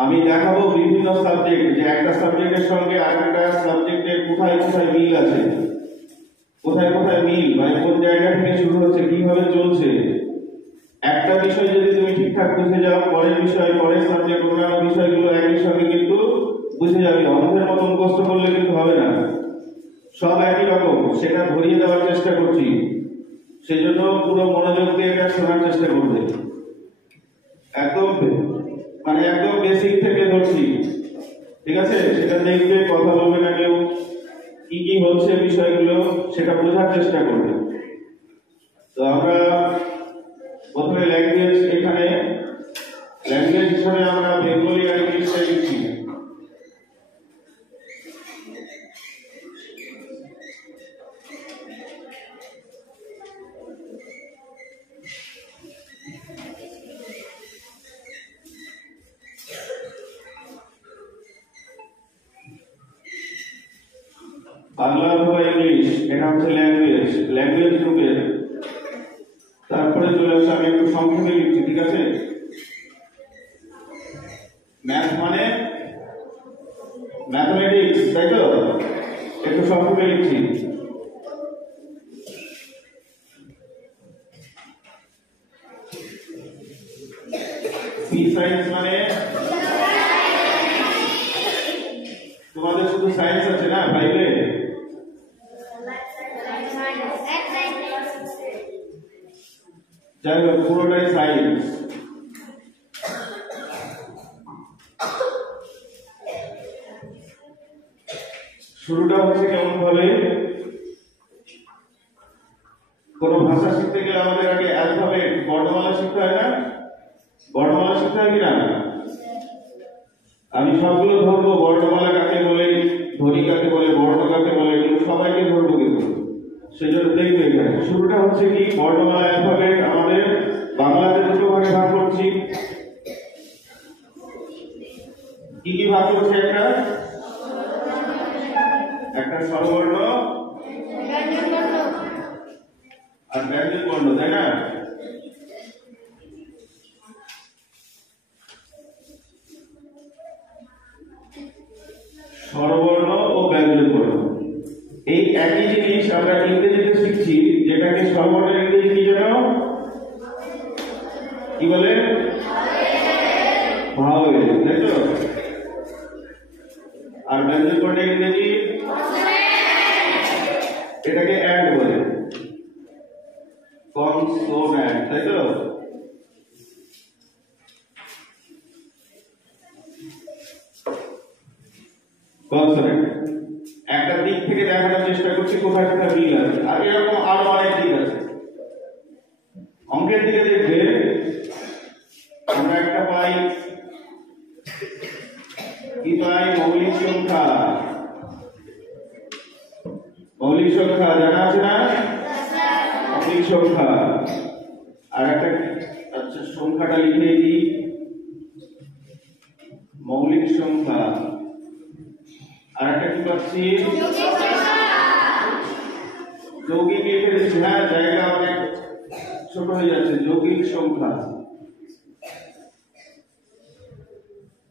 আমি দেখাবো বিভিন্ন সাবজেক্ট, যে একটা সাবজেক্টের সঙ্গে আরেকটা সাবজেক্টের কোথায় কোথায় মিল আছে, কোথায় কোথায় মিল, মানে কোন জায়গা থেকে শুরু হচ্ছে, কিভাবে চলছে। একটা বিষয় যদি তুমি ঠিকঠাক বুঝে যাও, পরের বিষয়, পরের সাবজেক্ট, অন্যান্য বিষয়গুলো একই সঙ্গে কিন্তু বুঝে যাবে। অন্ধের মতো মুখস্থ করলে কিন্তু হবে না, সব একই রকম, সেটা ধরিয়ে দেওয়ার চেষ্টা করছি। সেজন্য পুরো মনোযোগ দিয়ে এটা শোনার চেষ্টা করবে। একদম মানে একদম বেসিক থেকে ধরছি, ঠিক আছে? সেটা দেখবে, কথা বলবে না কেউ, কি কি হচ্ছে বিষয়গুলো সেটা বোঝার চেষ্টা করবে। তো আমরা প্রথমে ল্যাঙ্গুয়েজ, এখানে ল্যাঙ্গুয়েজ হিসেবে আমরা বেঙ্গলি আর ইংলিশটা লিখছি। বাংলা অথবা ইংলিশ, এটা হচ্ছে ল্যাঙ্গুয়েজ, ল্যাঙ্গুয়েজ গ্রুপের। তারপরে চলে আসে, আমি একটু সংক্ষেপে লিখছি, ঠিক আছে? ম্যাথ মানে ম্যাথমেটিক্স, তাই তো? একটু সংক্ষেপে লিখছি। পি সায়েন্স মানে তোমাদের শুধু সায়েন্স আছে না ফাইলে? যাই হোক, পুরোটাই সায়েন্স। শুরুটা হচ্ছে কেমন ভাবে, কোন ভাষা শিখতে গেলে আমাদের আগে অ্যালফাবেট, বর্ণমালা শিখতে হয় না? বর্ণমালা শিখতে হয় কিনা? আমি সবগুলো ধরবো, বর্ণমালা কাকে বলে, ধ্বনি কাকে বলে, বর্ণ কাকে বলে, এগুলো সবাইকে ধরবো কিন্তু। সেজন্য দেখবে এখানে শুরুটা হচ্ছে কি, বর্ণমালা অ্যালফাবেট আমাদের বাংলাতে দুটো ভাগে ভাগ করছি। কি কি ভাগ করছে? একটা স্বরবর্ণ আর ব্যঞ্জন বর্ণ, তাই না? স্বরবর্ণ ও ব্যঞ্জন বর্ণ এই একই জিনিস আমরা ইংরেজিতে শিখছি, যেটাকে স্বরবর্ণের ইংরেজি কি জানো? কি বলে? ভাওয়েল, তাই তো? আর ব্যঞ্জন বর্ণের ইংরেজি এটাকে অ্যাড বলে, কনসোন্যান্ট, তাই তো? কনসোন্যান্ট। একটা দিক থেকে দেখানোর চেষ্টা করছি কোথায় কোথায় মিল আছে, আর এরকম আরো অনেক দিক আছে। অঙ্কের দিকে দেখবে আমরা একটা পাই, কি পাই? মৌলিক সংখ্যা। মৌলিক সংখ্যা জানা আছে না? মৌলিক সংখ্যা। আর একটা, আচ্ছা সংখ্যাটা লিখে দিই, মৌলিক সংখ্যা। আর একটা কি পাচ্ছি? যৌগিক লিখে দিচ্ছি, হ্যাঁ জায়গা অনেক ছোট হয়ে যাচ্ছে। যৌগিক সংখ্যা,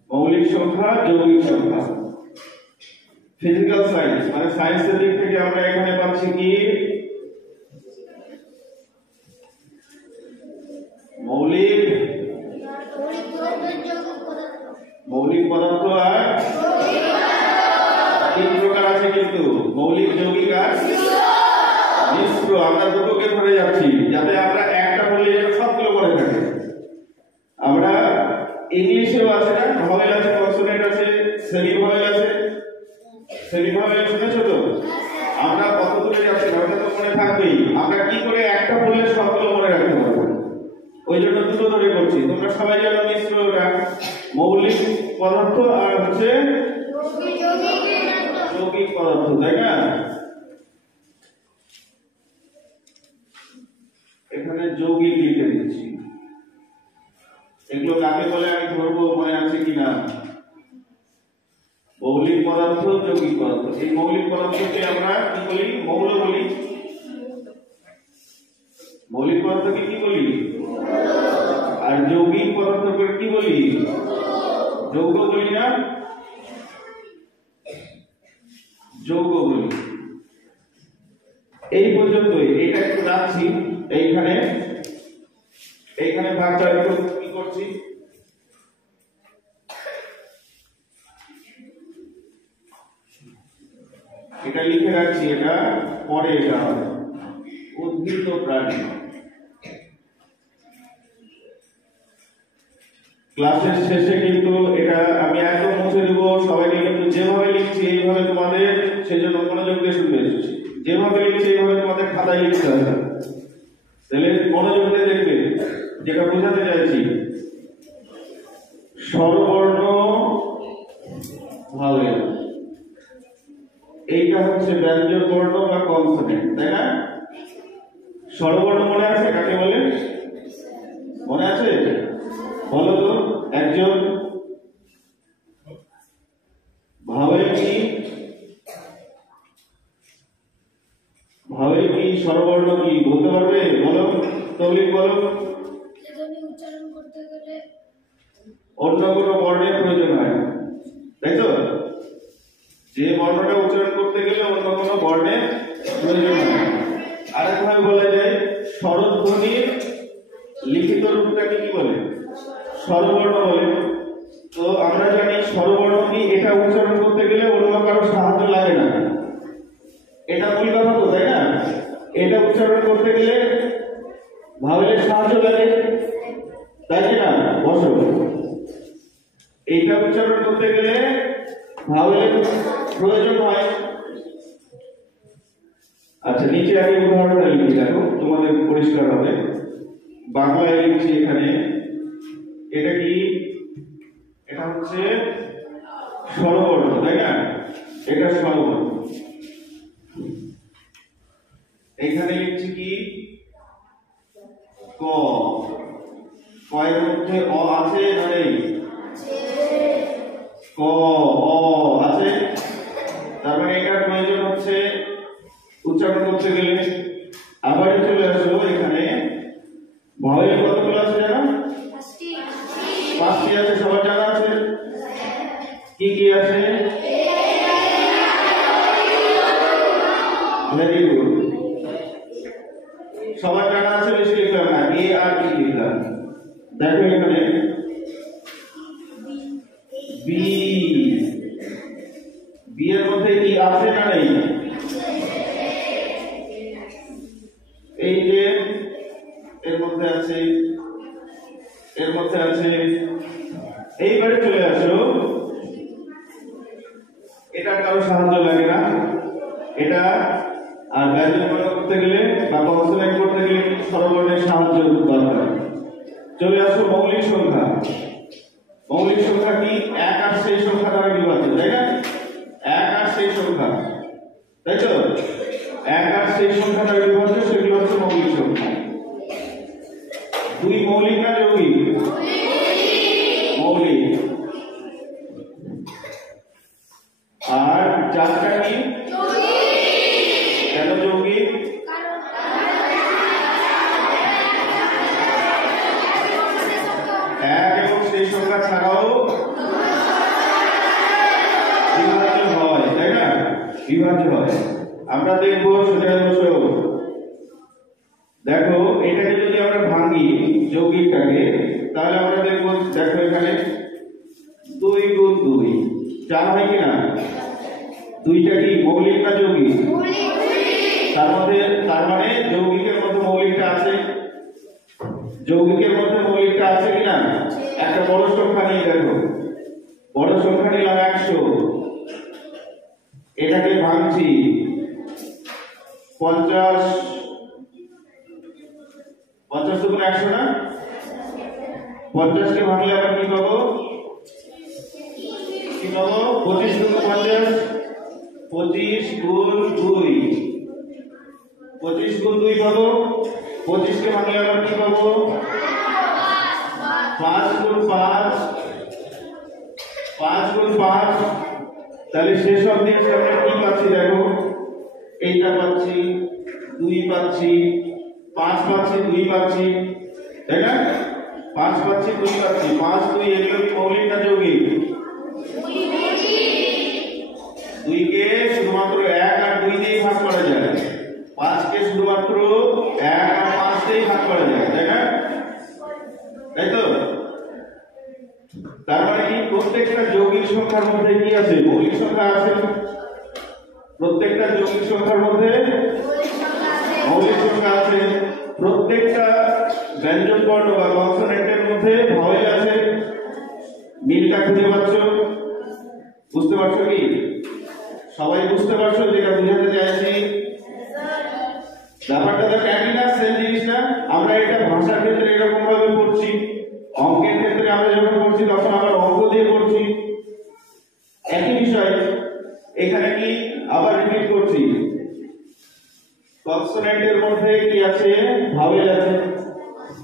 মৌলিক সংখ্যা, যৌগিক সংখ্যা। ফিজিক্যাল সায়েন্স মানে সায়েন্সের দিক থেকে আমরা এখানে পাচ্ছি কি? মৌলিক পদার্থ আর তিন প্রকার আছে কিন্তু, মৌলিক, যৌগিক আর মিশ্র। আমরা দুটোকে ধরে যাচ্ছি যাতে আমরা একটা বললে যেন সবগুলো করে থাকে। আমরা ইংলিশেও আছে না, ভাওয়েল আছে, কনসোনেন্ট আছে, সেমি ভাওয়েল আছে। সেমি ভাওয়েল শুনেছো তো? আমরা কত দূরে যাচ্ছি ওটা তো মনে থাকবেই। আমরা কি করে একটা বললে সবগুলো মনে রাখতে পারবো, ওই জন্য দুটো ধরে করছি। তোমরা সবাই জানো মিশ্ররা মৌলিক পদার্থ আর হচ্ছে যৌগিক পদার্থ, তাই না? এখানে যৌগিক লিখে দিচ্ছি। এগুলো কাকে বলে আমি ধরবো, মনে আছে কিনা? মৌলিক পদার্থ, যৌগিক পদার্থ। এই মৌলিক পদার্থকে আমরা কি বলি? মৌল বলি। মৌলিক পদার্থকে কি বলি? আর যৌগিক পদার্থকে কি বলি? যৌগ যৌগ বলি। এই পর্যন্তই। এটা একটু রাখছি এইখানে, এইখানে ভাগটা একটু কি করছি, এটা লিখে রাখছি, এটা পরে এটা হবে। উদ্ভিদ ও প্রাণী। ক্লাসের শেষে কিন্তু এটা আমি একদম মুছে দেব সবাইকে, কিন্তু যেভাবে লিখছি এইভাবে তোমাদের, সেজন্য মনোযোগ দিয়ে শুনবে, যেভাবে লিখছি এইভাবে তোমাদের খাতায় লিখতে হবে, তাহলে মনোযোগ দিয়ে দেখবে যেটা বোঝাতে চাইছি। স্বরবর্ণ ভাওয়েল, এইটা হচ্ছে ব্যঞ্জন বর্ণ বা কনসোনেন্ট, তাই না? স্বরবর্ণ মনে আছে কাকে বলে? মনে আছে? বলো তো একজন। ভাওয়েল কি? ভাওয়েল কি? স্বরবর্ণ কি বলতে পারবে? বলো তৌলিক, বলো। উচ্চারণ করতে গেলে অন্য কোনো বর্ণের প্রয়োজন হয়, তাই তো? যে বর্ণটা উচ্চারণ করতে গেলে অন্য কোনো বর্ণের প্রয়োজন হয়। আরেকভাবে বলা যায় স্বরধ্বনির লিখিত রূপটাকে কি বলে? স্বরবর্ণ বলে। তো আমরা জানি স্বরবর্ণ কি, এটা উচ্চারণ করতে গেলে অন্য কারো সাহায্য লাগে না, এটা মূল কথা তো, তাই না? এটা উচ্চারণ করতে গেলে ভাওয়েলের সাহায্য লাগে, তাই না? বসো। এইটা উচ্চারণ করতে গেলে ভাওয়েলের প্রয়োজন হয়। আচ্ছা, নিচে আমি উদাহরণটা লিখি, দেখো তোমাদের পরিষ্কার হবে। বাংলায় লিখছি এখানে, এটা কি? এটা হচ্ছে স্বরবর্ণ, তাই না? এটা স্বরবর্ণ। এখানে লিখছি কি? ক। কয়ের মধ্যে অ আছে না নেই? ক, অ আছে। তার মানে এটার প্রয়োজন হচ্ছে উচ্চারণ করতে গেলে। আবার চলে আসো এখানে, ভাওয়েল কতগুলো আছে জানো? 5টি আছে, সবার জানা আছে? কি কি আছে? ভেরি গুড, সবার জানা আছে, বেশি লিখলাম না, এ আর ই লিখলাম। দেখো এখানে বি, বি এর মধ্যে কি আছে না নেই? এই যে এর মধ্যে আছে, এর মধ্যে আছে। এইবারে চলে আসো, এটা কারো সাহায্য লাগে না, এটা আর ব্যঞ্জন বর্ণ করতে গেলে বা কনসোনেন্ট করতে গেলে স্বরবর্ণের সাহায্য দরকার। চলে আসো মৌলিক সংখ্যা। মৌলিক সংখ্যা কি? এক আর সেই সংখ্যা দ্বারা বিভাজ্য, তাই না? এক আর সেই সংখ্যা, তাই তো? এক আর সেই সংখ্যা দ্বারা বিভাজ্য, সেগুলো হচ্ছে মৌলিক সংখ্যা। দুই মৌলিক না যৌগিক? মৌলিক। আর চারটা কি? কেন যৌগিক? এক এবং সেই সংখ্যা ছাড়াও বিভাজ্য হয়, তাই না? বিভাজ্য হয়। আমরা দেখবো, সোজা বসো। দেখো এটাকে যদি আমরা ভাঙি যৌগিকটাকে, তাহলে আমরা দেখবো, দেখো এখানে 2 গুণ 2 4 হয় কিনা? দুইটা কি মৌলিক না যৌগিক? তার মানে যৌগিকের মধ্যে মৌলিকটা আছে, যৌগিকের মধ্যে মৌলিকটা আছে কিনা? একটা বড় সংখ্যা নিয়ে দেখো, বড় সংখ্যা নিলাম 100, এটাকে ভাঙছি 50, 50 গুণ 100 না? 50 কে ভাঙলে আমরা কি পাবো? কি পাবো? 25 গুণ 50, 25 গুণ 2, 25 গুণ 2 পাবো। 25 কে ভাঙলে আমরা কি পাবো? 5 গুণ 5, 5 গুণ 5। তাহলে শেষ অবধি আমরা কি পাচ্ছি দেখো, এইটা পাচ্ছি, 2 পাচ্ছি, 5 পাচ্ছি, 2 পাচ্ছি, তাই না? 5 পাচ্ছি, 2 পাচ্ছি, 5 2 এগুলো কি মৌলিক না যৌগিক? 2 কে শুধুমাত্র তার মানে কি প্রত্যেকটা যৌগিক সংখ্যার মধ্যে কি আছে? মৌলিক সংখ্যা আছে। প্রত্যেকটা যৌগিক সংখ্যার মধ্যে মৌলিক সংখ্যা আছে। প্রত্যেকটা ব্যঞ্জন বর্ণ বা কনসোনেন্টের মধ্যে ভাওয়েল আছে। মিলটা খুঁজে পাচ্ছ? বুঝতে পারছো কি? সবাই বুঝতে পারছো যেটা বুঝাতে চাইছি? ব্যাপারটা তো একই না, সেম জিনিস না? আমরা এটা ভাষার ক্ষেত্রে এরকম ভাবে পড়ছি, অঙ্কের ক্ষেত্রে আমরা যখন পড়ছি তখন আমরা অঙ্ক দিয়ে পড়ছি, একই বিষয়। এখানে কি আবার রিপিট করছি, কনসোনেন্টের মধ্যে কি আছে? ভাওয়েল আছে।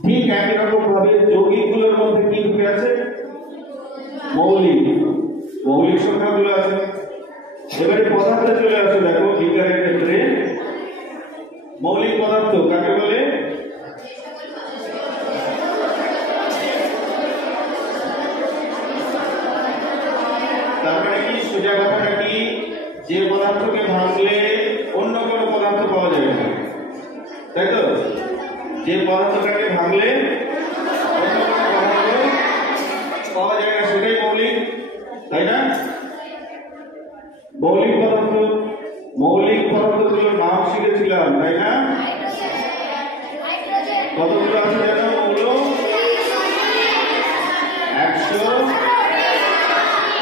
ঠিক একই রকম ভাবে যৌগিকগুলোর মধ্যে কি ঢুকে আছে? মৌলিক মৌলিক সংখ্যাগুলো আছে। এবারে পদার্থে চলে আসো। দেখো বিজ্ঞানের ক্ষেত্রে মৌলিক পদার্থ কাকে বলে? তার মানে কি সোজা কথাটা কি? যে পদার্থকে ভাঙলে অন্য কোনো পদার্থ পাওয়া যাবে না, তাই তো? যে পদার্থটাকে ভাঙলে অন্য কোনো পদার্থ পাওয়া যায় না সেটাই মৌলিক, তাই না? মৌলিক পদার্থ, মৌলিক পদার্থগুলোর নাম শিখেছিলাম, তাই না? কতগুলো আছে জানো? মৌল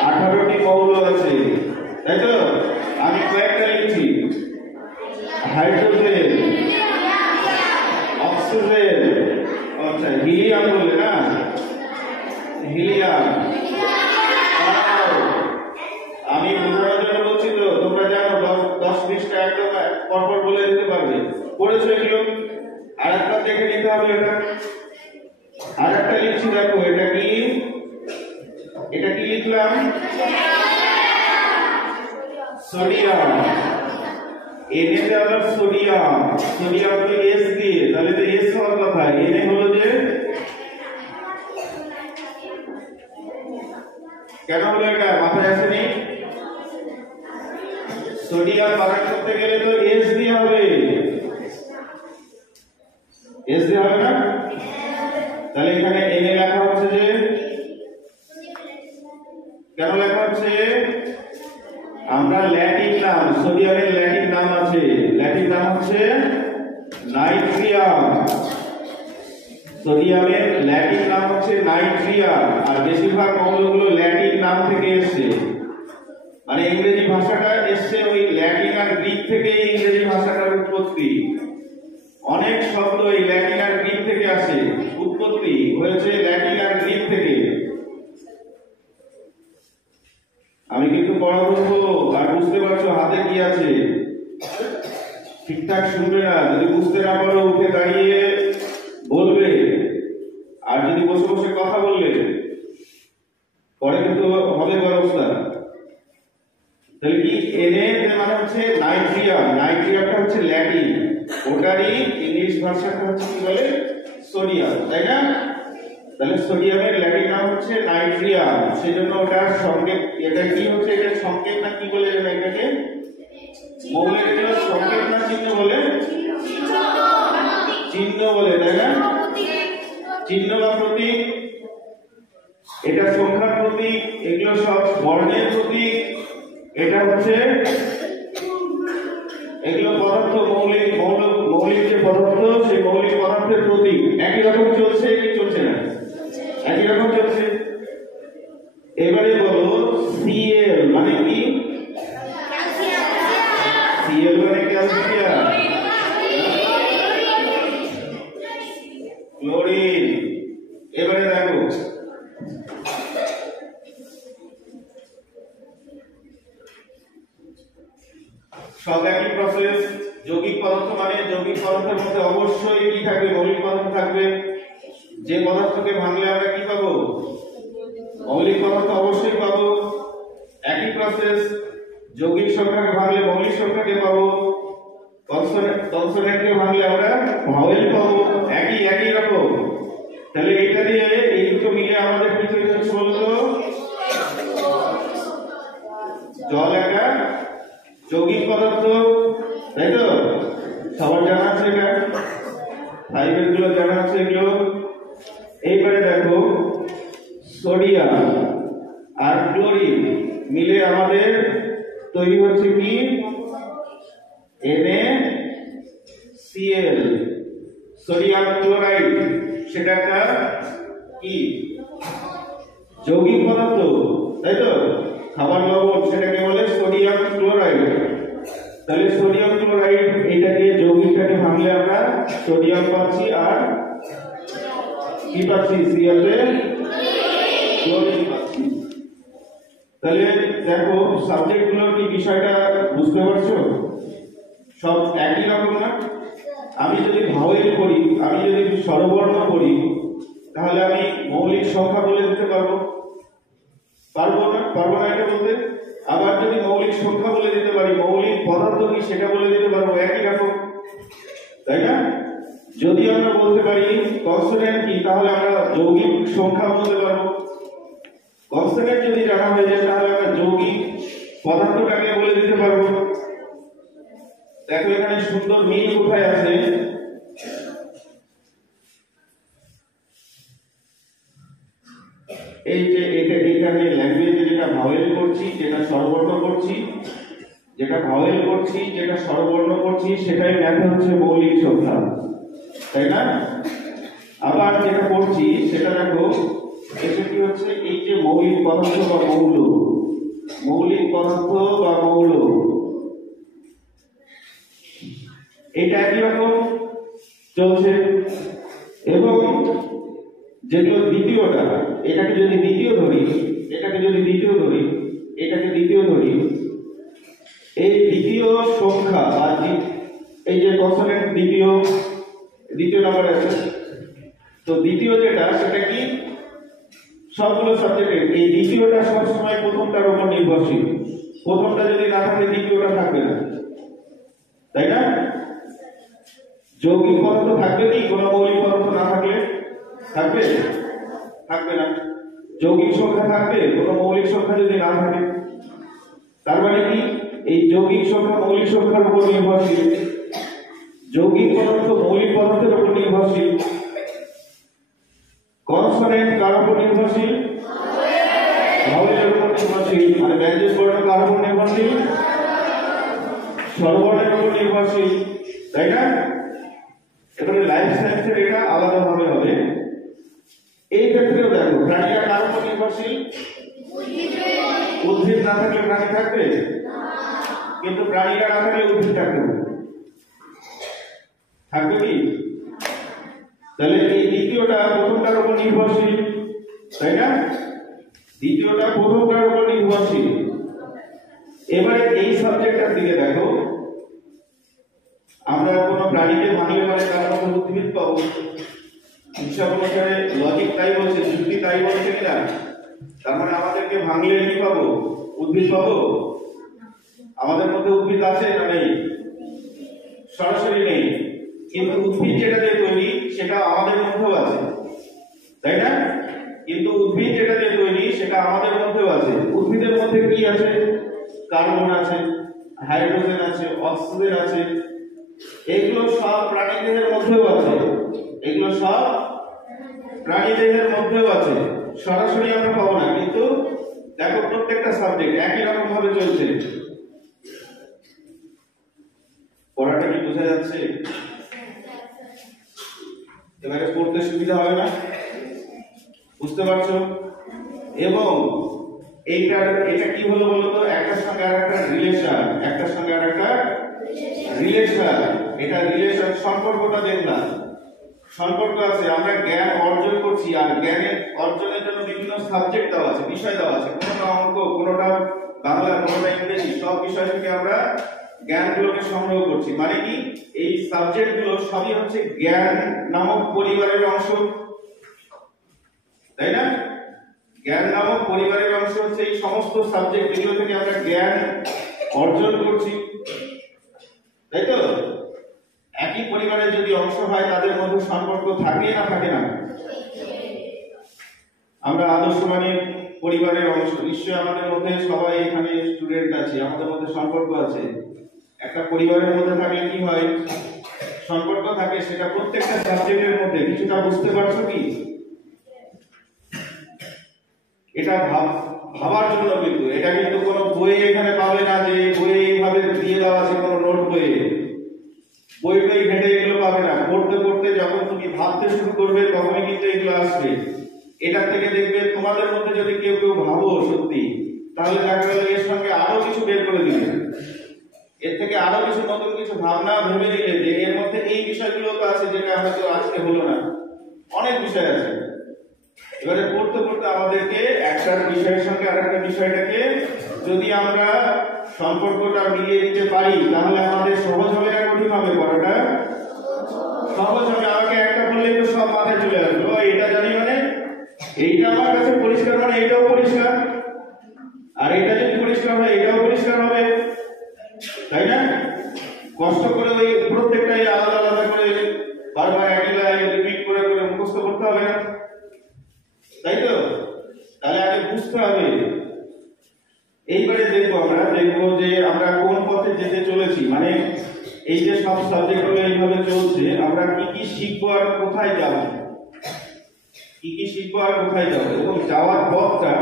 118টি মৌল আছে, তাই তো? আমি কয়েকটা লিখছি। হাইড্রোজেন, অক্সিজেন, আচ্ছা হিলিয়াম বলে না, হিলিয়াম। আমি বোঝানোর জন্য বলছি তো, তোমরা জানো 10-20টা একদম পরপর বলে দিতে পারবে। পড়েছো এগুলো? আর একটা দেখে নিতে হবে। এটা আর একটা লিখছি, দেখো এটা কি? এটা কি লিখলাম? সোডিয়াম। এনে তে আবার সোডিয়াম, সোডিয়াম তো এস দিয়ে, তাহলে তো এস হওয়ার কথা। এনে হলো যে, কেন হলো এটা মাথায় আসেনি? সোডিয়াম বানান করতে গেলে তো এস দিয়ে হবে, এস দিয়ে হবে না? তাহলে এখানে এনে লেখা হচ্ছে যে, কেন লেখা হচ্ছে? আমরা ল্যাটিন নাম, সোডিয়ামের ল্যাটিন নাম আছে, ল্যাটিন নাম হচ্ছে নাইট্রিয়াম। সোডিয়ামের ল্যাটিন নাম হচ্ছে নাইট্রিয়াম। আর বেশিরভাগ মৌলগুলো ল্যাটিন নাম থেকে এসেছে, মানে ইংরেজি ভাষাটা এসছে ওই ল্যাটিন আর গ্রিক থেকে। ইংরেজি ভাষাটার উৎপত্তি, অনেক শব্দ এই ল্যাটিন আর গ্রিক থেকে আসে, উৎপত্তি হয়েছে ল্যাটিন আর গ্রিক থেকে। আমি কিন্তু পড়া বলবো, আর বুঝতে পারছো হাতে কি আছে? ঠিকঠাক শুনবে না। যদি বুঝতে না পারো উঠে দাঁড়িয়ে বলবে, আর যদি বসে বসে কথা বললে পরে কিন্তু হবে ব্যবস্থা। তাহলে কি এনে মানে হচ্ছে নাইট্রিয়াম, নাইট্রিয়ামটা হচ্ছে ল্যাটিন, ওটারই ইংলিশ ভাষাটা হচ্ছে কি বলে? সোডিয়াম, তাই না? তাহলে সোডিয়ামের ল্যাটিন নাম হচ্ছে নাইট্রিয়াম, সেজন্য ওটার সংকেত, এটা কি হচ্ছে? এটা সংকেত না কি বলে? এটাকে মৌলের জন্য সংকেত না চিহ্ন বলে? চিহ্ন বলে, তাই না? চিহ্ন বা প্রতীক। এটা সংখ্যার প্রতীক, এগুলো সব বর্ণের প্রতীক। এটা হচ্ছে, এগুলো পদার্থ, মৌলিক মৌলিক যে পদার্থ, সেই মৌলিক পদার্থের প্রতীক। একই রকম চলছে কি চলছে না? একই রকম চলছে। এবারে বলো সিএল মানে কি? সিএল মানে ক্যালসিয়াম, ক্লোরিন। এবারে দেখো সব একই প্রসেস। যৌগিক পদার্থ মানে যৌগিক পদার্থের মধ্যে অবশ্যই কি থাকবে? মৌলিক পদার্থ থাকবে। যে পদার্থকে ভাঙলে আমরা কি পাবো? মৌলিক পদার্থ অবশ্যই পাবো। একই প্রসেস, যৌগিক সংখ্যাকে ভাঙলে মৌলিক সংখ্যাকে পাবো, কনসোনেন্টকে ভাঙলে আমরা ভাওয়েল পাবো। একই রকম। তাহলে এটা দিয়ে এই দুটো মিলে আমাদের কি তৈরি হচ্ছে বলতো? জল একটা যৌগিক পদার্থ, তাই তো? সবার জানা আছে এটা, ফাইবার গুলো জানা আছে এগুলো। এইবারে দেখো সোডিয়াম আর ক্লোরিন মিলে আমাদের তৈরি হচ্ছে কি NaCl, সোডিয়াম ক্লোরাইড। সেটা একটা কি যৌগিক পদার্থ, তাই তো? খাবার লবণ সেটাকে বলে সোডিয়াম ক্লোরাইড। তাহলে সোডিয়াম ক্লোরাইড এটাকে যৌগিকটাকে ভাঙলে আমরা সোডিয়াম পাচ্ছি আর কি পাচ্ছি? Cl এর ক্লোরিন পাচ্ছি। তাহলে দেখো সাবজেক্ট গুলোর কি বিষয়টা বুঝতে পারছো? সব একই রকম না? আমি যদি ভাওয়েল করি, আমি যদি স্বরবর্ণ করি, তাহলে আমি মৌলিক সংখ্যা বলে দিতে পারবো? পারবো না? পারবো না এটা বলতে। আবার যদি মৌলিক সংখ্যা বলে দিতে পারি, মৌলিক পদার্থ কি সেটা বলে দিতে পারবো, একই রকম, তাই না? যদি আমরা বলতে পারি কনসোনেন্ট কি, তাহলে আমরা যৌগিক সংখ্যা বলতে পারবো। কনসোনেন্ট যদি জানা হয়ে যায় তাহলে আমরা যৌগিক পদার্থটাকে বলে দিতে পারবো। দেখো এখানে সুন্দর মিল কোথায় আছে? এই যে এখানে ল্যাঙ্গুয়েজে যেটা ভাওয়েল করছি, যেটা স্বরবর্ণ করছি, যেটা ভাওয়েল করছি, যেটা স্বরবর্ণ করছি, সেটাই ম্যাথ হচ্ছে মৌলিক সংখ্যা, তাই না? আবার যেটা করছি সেটা দেখো এটা কি হচ্ছে, এই যে মৌলিক পদার্থ বা মৌল, মৌলিক পদার্থ বা মৌল, এটা একই রকম চলছে। এবং যেগুলো দ্বিতীয়টা, এটাকে যদি দ্বিতীয় ধরি, এটাকে যদি দ্বিতীয় ধরি, এটাকে দ্বিতীয় ধরি, এই দ্বিতীয় সংখ্যা বা এই যে কনসোনেন্ট দ্বিতীয় নাম্বার আছে, তো দ্বিতীয় যেটা সেটা কি সবগুলো সাবজেক্টের এই দ্বিতীয়টা সবসময় প্রথমটার উপর নির্ভরশীল। প্রথমটা যদি না থাকে দ্বিতীয়টা থাকবে না, তাই না? যৌগিক পদার্থ থাকবে কি কোনো মৌলিক পদার্থ না থাকলে? থাকবে? থাকবে না। যৌগিক সংখ্যা থাকবে কোনো মৌলিক সংখ্যা যদি না থাকে? তার মানে কি এই যৌগিক সংখ্যা মৌলিক সংখ্যার উপর নির্ভরশীল, যৌগিক পদার্থ মৌলিক পদার্থের উপর নির্ভরশীল। কনসোনেন্ট কার উপর নির্ভরশীল? ভাওয়েলের উপর নির্ভরশীল। মানে ব্যঞ্জন বর্ণ কার উপর নির্ভরশীল? স্বরবর্ণের উপর নির্ভরশীল, তাই না? এবারে লাইফ সায়েন্সের এটা আলাদাভাবে হবে। এই ক্ষেত্রেও দেখো প্রাণীরা কার উপর নির্ভরশীল? উদ্ভিদ না থাকলে প্রাণী থাকবে? কিন্তু প্রাণীরা না থাকলে উদ্ভিদ থাকবে, থাকবে কি? তাহলে এই দ্বিতীয়টা প্রথমটার উপর নির্ভরশীল, তাই না? দ্বিতীয়টা প্রথমটার উপর নির্ভরশীল। এবারে এই সাবজেক্টটার দিকে দেখো, আমরা কোনো প্রাণীকে ভাঙলে মানে তার মধ্যে উদ্ভিদ পাবো। হিসাব অনুসারে লজিক তাই বলছে, যুক্তি তাই বলছে কিনা? তার মানে আমাদেরকে ভাঙলে কি পাবো? উদ্ভিদ পাবো। আমাদের মধ্যে উদ্ভিদ আছে না নেই? সরাসরি নেই, কিন্তু উদ্ভিদ যেটা দিয়ে তৈরি সেটা আমাদের মধ্যেও আছে, তাই না? কিন্তু উদ্ভিদ যেটা দিয়ে তৈরি সেটা আমাদের মধ্যেও আছে। উদ্ভিদের মধ্যে কি আছে? কার্বন আছে, হাইড্রোজেন আছে, অক্সিজেন আছে। এগুলো সব প্রাণীদেহের মধ্যেও আছে, এগুলো সব প্রাণীদেহের মধ্যেও আছে। সরাসরি আমরা পাবো না, কিন্তু দেখো প্রত্যেকটা সাবজেক্ট একই রকম ভাবে চলছে। পড়াটা কি বোঝা যাচ্ছে? এবারে পড়তে সুবিধা হবে না? বুঝতে পারছো? এবং এটা কি হলো বলতো? একটার সঙ্গে আরেকটা রিলেশন, একটার সঙ্গে আরেকটা রিলেশন। এটা রিলেশন সম্পর্কটা দেখলাম, সম্পর্ক আছে। আমরা জ্ঞান অর্জন করছি, আর জ্ঞানের অর্জনের জন্য বিভিন্ন সাবজেক্ট দেওয়া আছে, বিষয় দেওয়া আছে। কোনটা অঙ্ক, কোনটা বাংলা, কোনটা ইংরেজি, সব বিষয় থেকে আমরা জ্ঞানগুলোকে সংগ্রহ করছি। মানে কি এই সাবজেক্টগুলো সবই হচ্ছে জ্ঞান নামক পরিবারের অংশ, তাই না? জ্ঞান নামক পরিবারের অংশ হচ্ছে এই সমস্ত সাবজেক্ট, যেগুলো থেকে আমরা জ্ঞান অর্জন করছি, তাই তো? একই পরিবারের যদি অংশ হয় তাদের মধ্যে সম্পর্ক থাকে না থাকে না? আমরা আদর্শবাণী পরিবারের অংশ, নিশ্চয়ই আমাদের মধ্যে সবাই এখানে স্টুডেন্ট আছে, আমাদের মধ্যে সম্পর্ক আছে। একটা পরিবারের মধ্যে থাকলে কি হয়? সম্পর্ক থাকে, সেটা প্রত্যেকটা সাবজেক্টের মধ্যে। কিছুটা বুঝতে পারছো কি? এটা ভাবার জন্য, কিন্তু এটা কিন্তু কোনো বইয়ে এখানে পাবে না যে বইয়ে এইভাবে দিয়ে দেওয়া আছে কোনো নোট বইয়ে। বইটাই ঘেটে এগুলো পাবে না। পড়তে পড়তে যখন তুমি ভাবতে শুরু করবে তখনই কিন্তু এগুলো আসবে। এটা থেকে দেখবে তোমাদের মধ্যে যদি কেউ কেউ ভাবো সত্যি, তাহলে দেখা গেল এর সঙ্গে আরো কিছু বের করে দিবে, এর থেকে আরো কিছু নতুন কিছু ভাবনা ভেবে নিলে যে এর মধ্যে এই বিষয়গুলো তো আছে যেটা হয়তো আজকে হলো না, অনেক বিষয় আছে। এবারে পড়তে পড়তে আমাদেরকে একটা বিষয়ের সঙ্গে আরেকটা বিষয়টাকে যদি আমরা সম্পর্কটা মিলিয়ে দিতে পারি তাহলে আমাদের সহজ হবে না কঠিন হবে? পড়াটা সহজ হবে। আমাকে একটা বললেই তো সব মাথায় চলে আসলো, এটা জানি মানে এইটা আমার কাছে পরিষ্কার মানে এটাও পরিষ্কার, আর এটা যদি পরিষ্কার হয় এটাও পরিষ্কার হবে, তাই না? কষ্ট করে ওই প্রত্যেকটাই আলাদা আলাদা করে বারবার একই লাইন রিপিট করে করে মুখস্থ করতে হবে না, তাই তো? তাহলে আগে বুঝতে হবে। এইবারে দেখবো যে আমরা কোন পথে যেতে চলেছি, মানে এই যে সব সাবজেক্টগুলো এইভাবে চলছে, আমরা কি কি শিখবো আর কোথায় যাব, কি কি শিখবো আর কোথায় যাব, এবং যাওয়ার পথটা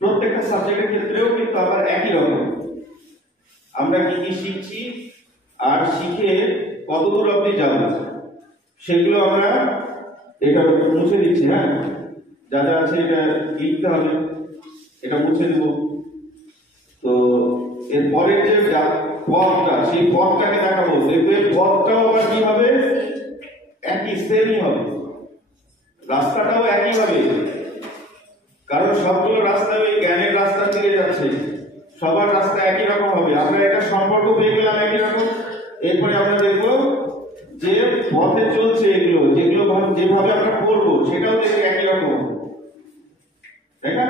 প্রত্যেকটা সাবজেক্টের ক্ষেত্রেও কিন্তু আবার একই রকম। আমরা কি কি শিখছি আর শিখে কতদূর অবধি যাব সেগুলো আমরা এটা মুছে দিচ্ছি। হ্যাঁ, যা যা আছে এটা লিখতে হবে, এটা মুছে দেব। তো এর পরের যে পথটা, সেই পথটাকে দেখাবো। দেখবে পথটাও আবার কি হবে, একই সেমই হবে, রাস্তাটাও একই হবে, কারণ সবগুলো রাস্তা ওই জ্ঞানের রাস্তার দিকে যাচ্ছে, সবার রাস্তা একই রকম হবে। আমরা একটা সম্পর্ক পেয়ে গেলাম একই রকম। এরপরে আমরা দেখবো যে পথে চলছে এগুলো, যেগুলো যেভাবে আমরা পড়বো সেটাও দেখবে একই রকম, তাই না?